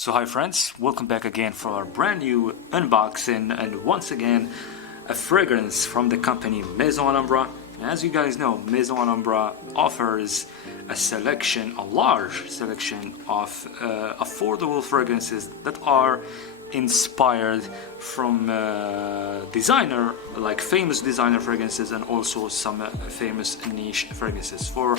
So hi friends, welcome back again for our brand new unboxing, and once again a fragrance from the company Maison Alhambra. As you guys know, Maison Alhambra offers a large selection of affordable fragrances that are inspired from famous designer fragrances, and also some famous niche fragrances. For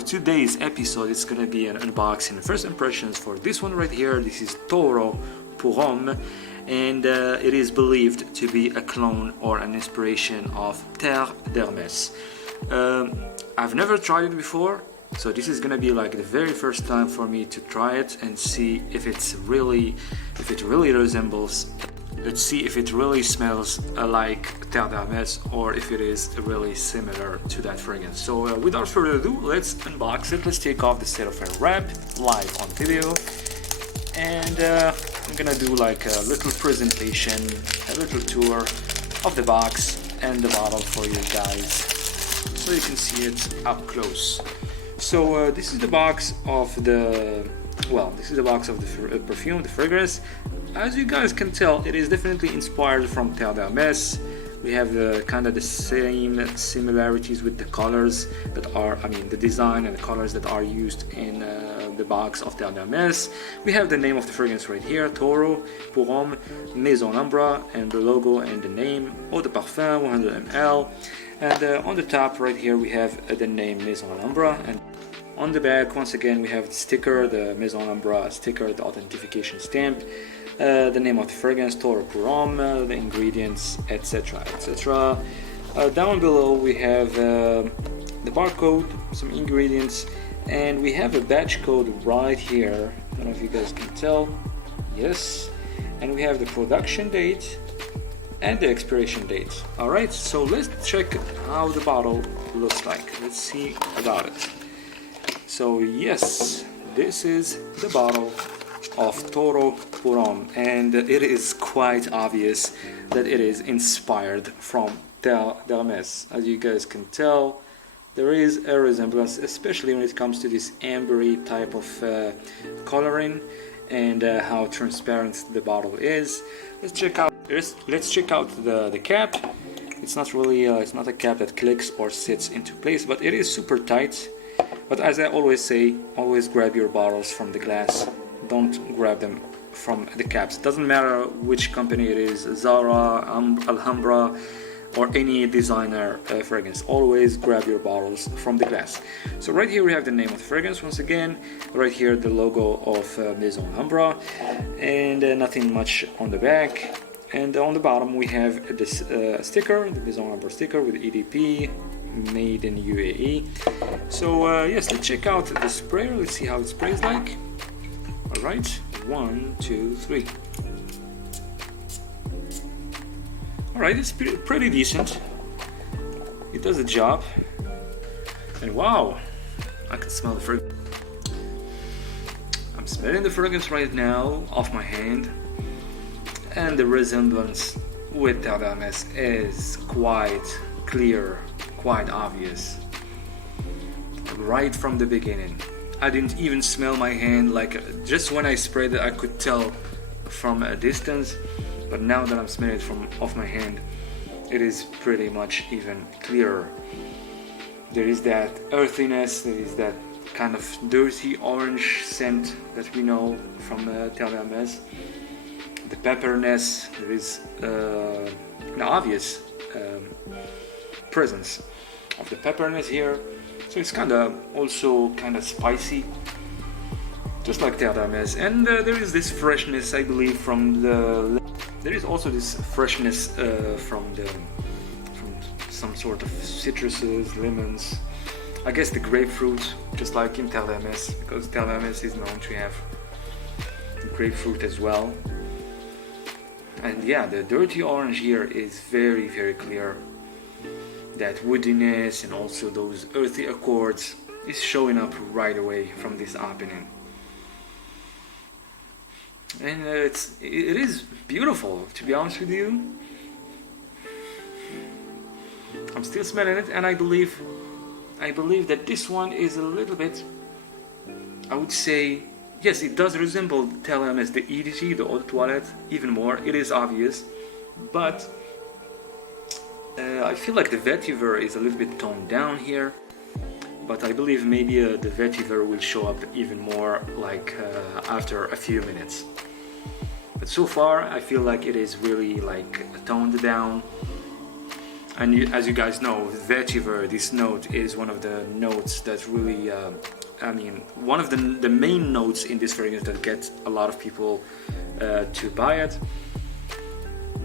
today's episode, it's gonna be an unboxing, first impressions for this one right here. This is TORO pour Homme, and it is believed to be a clone or an inspiration of Terre d'Hermès. I've never tried it before, so this is gonna be like the very first time for me to try it and see if it really resembles. Let's see if it really smells like Terre d'Hermès, or if it is really similar to that fragrance. So without further ado, let's unbox it. Let's take off the cellophane wrap live on video, and I'm gonna do like a little presentation, a little tour of the box and the bottle for you guys, so you can see it up close. So this is the box of the perfume, the fragrance. As you guys can tell, it is definitely inspired from Terre d'Hermès. We have kind of the same similarities with the colors that are, the design and the colors that are used in the box of Terre d'Hermès. We have the name of the fragrance right here, TORO pour Homme, Maison Alhambra, and the logo and the name, Eau de Parfum, 100 ml. And on the top right here we have the name Maison Alhambra, and on the back once again we have the sticker, the Maison Alhambra sticker, the authentication stamp, the name of the fragrance, TORO pour Homme, the ingredients, etc, etc. Down below we have the barcode, some ingredients, and we have a batch code right here. I don't know if you guys can tell. Yes, and we have the production date and the expiration date. Alright, so let's check how the bottle looks like. Let's see about it. So yes, this is the bottle of TORO pour Homme, and it is quite obvious that it is inspired from Terre d'Hermès. As you guys can tell, there is a resemblance, especially when it comes to this ambery type of coloring, and how transparent the bottle is. Let's check out the cap. It's not really it's not a cap that clicks or sits into place, but it is super tight. But as I always say, always grab your bottles from the glass. Don't grab them from the caps. Doesn't matter which company it is, Zara, Alhambra, or any designer fragrance. Always grab your bottles from the glass. So right here we have the name of the fragrance once again. Right here the logo of Maison Alhambra, and nothing much on the back. And on the bottom we have this sticker, the Maison Alhambra sticker with EDP, made in UAE. So yes, let's check out the sprayer. Let's see how it sprays like. Alright, 1, 2, 3. Alright, it's pretty decent. It does the job. And wow, I can smell the fragrance. I'm smelling the fragrance right now off my hand, and the resemblance with Terre d'Hermès is quite clear, quite obvious. Right from the beginning. I didn't even smell my hand, like just when I sprayed it I could tell from a distance, but now that I'm smelling it from off my hand, it is pretty much even clearer. There is that earthiness, there is that kind of dirty orange scent that we know from Terre d'Hermès. The pepperness, there is an obvious presence of the pepperness here. So it's also kind of spicy, just like Terre d'Hermès. And there is this freshness, I believe, from some sort of citruses, lemons. I guess the grapefruit, just like in Terre d'Hermès, because Terre d'Hermès is known to have grapefruit as well. And yeah, the dirty orange here is very, very clear. That woodiness and also those earthy accords is showing up right away from this opening. And it is beautiful, to be honest with you. I'm still smelling it, and I believe that this one is a little bit, I would say, yes, it does resemble Telem the EDG, the Eau de Toilette, even more. It is obvious, but I feel like the vetiver is a little bit toned down here. But I believe maybe the vetiver will show up even more like after a few minutes. But so far I feel like it is really like toned down. And as you guys know, vetiver, this note is one of the notes that really, one of the main notes in this fragrance that get a lot of people to buy it.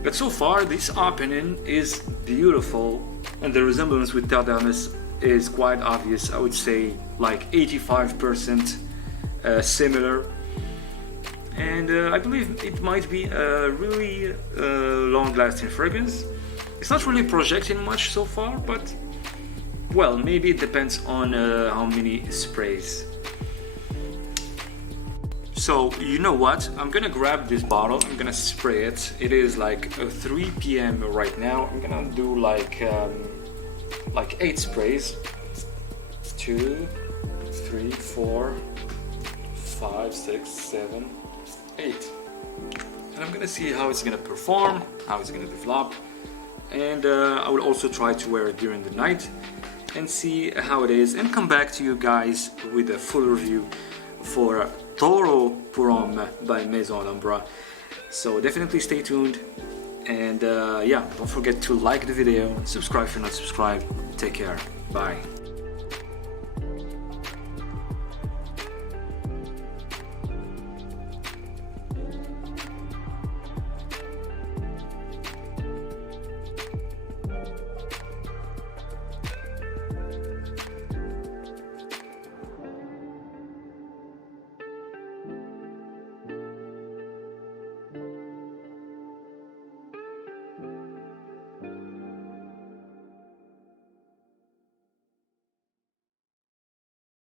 But so far this opening is beautiful, and the resemblance with Terre d'Hermès is quite obvious. I would say like 85% similar, and I believe it might be a really long-lasting fragrance. It's not really projecting much so far, but well, maybe it depends on how many sprays. So you know what, I'm gonna grab this bottle, I'm gonna spray it. It is like 3 p.m. right now. I'm gonna do like 8 sprays. 2, 3, 4, 5, 6, 7, 8. And I'm gonna see how it's gonna perform, how it's gonna develop. And I will also try to wear it during the night and see how it is, and come back to you guys with a full review for TORO pour Homme by Maison Alhambra. So definitely stay tuned, and yeah, don't forget to like the video, subscribe if you're not subscribed. Take care, bye.